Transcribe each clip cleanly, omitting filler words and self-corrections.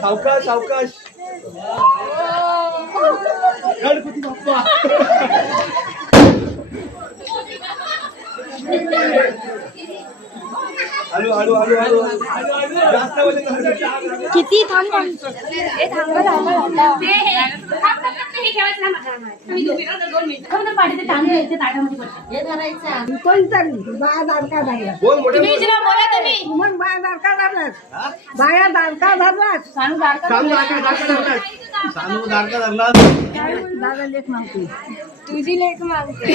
सावकाश सावकाश गणपती बाप्पा हळू हळू हळू हळू जास्त किती थांब हे थांबा थांबा बाया दारका धरलास सानू दारका धरला दादा लेख मागते तुझी लेख मागते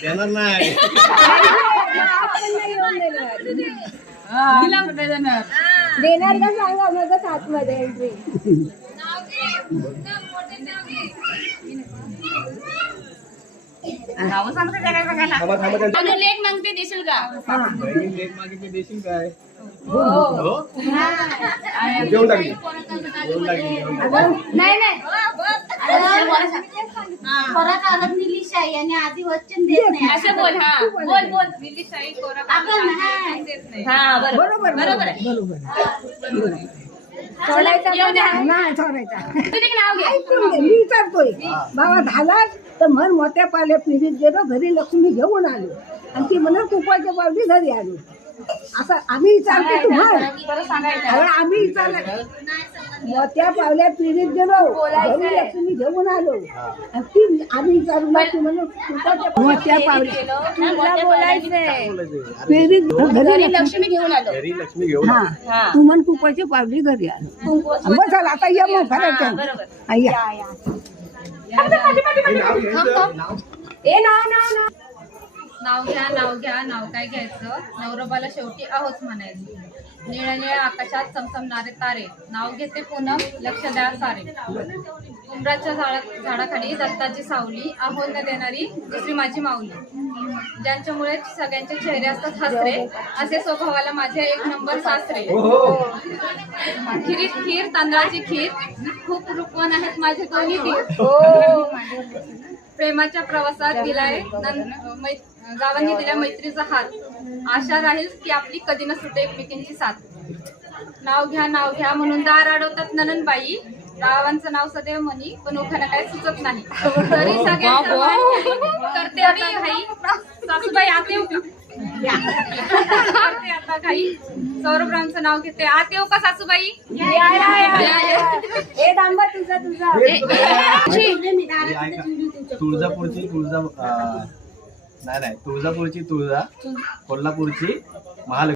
देणार नाही देणार का सांगा मग सात मध्ये एंट्री लेख मागते देशील का लेख मागितली देशील काय हो देऊन टाकली नाही नाही परत अलग निलिशाही आणि आधी वचन देत नाही असं बोल हा बोल बोल निलिशाही हा बरोबर बरोबर आहे सोडायचा नाही सोडायचा नाव घे ऐकून घे, मी विचारतोय बाबा झालाच तर मन मोठ्या पाल्या पिढीत गेलो घरी लक्ष्मी घेऊन आलो आणि ती म्हणत तुपाच्या पावली घरी आलो असं आम्ही विचारतो तुम्हाला आम्ही विचारलं मोठ्या पावल्या पिढीत गेलो घरी लक्ष्मी घेऊन आलो आणि ती आम्ही विचारू ना ती म्हणून तुपाच्या मोठ्या पावल्या बोलायचंय पिढीत घरी लक्ष्मी घेऊन आलो घरी लक्ष्मी घेऊन हा तू म्हण तुपाची पावली घरी आलो बस झालं आता ये मग फरक या नाव घ्या नाव काय घ्यायचं नवरोबाला शेवटी आहोच म्हणायचं निळ्या निळ्या आकाशात चमचमणारे तारे नाव घेते पूनम लक्ष द्या सारे उंबराच्या झाडाखाली दत्ताची सावली आहो न देणारी दुसरी माझी माऊली ज्यांच्यामुळे सगळ्यांचे चेहरे असतात हसरे असे स्वभावाला माझे एक नंबर सासरे खिरीत खीर तांदळाची खीर खूप रूपवान आहेत माझे दोन्ही तीर प्रेमाच्या प्रवासात दिलाय गावांनी दिल्या मैत्रीचा हात आशा राहील की आपली कधी न सुटे एकमेकींची साथ नाव घ्या म्हणून दार अडवतात नननबाई गावांचं नाव सदैव म्हणी पण ओखाना काय सुचत नाही तरी सगळ्यांचं करते आता घाई सासूबाई आते येऊ का करते आता घाई सौरभरामचं नाव घेते आते येऊ का सासूबाई ए थांबा तुझा तुळजापूरची तुळजा नाही तुळजापूरची तुळजा कोल्हापूरची महालक्ष्मी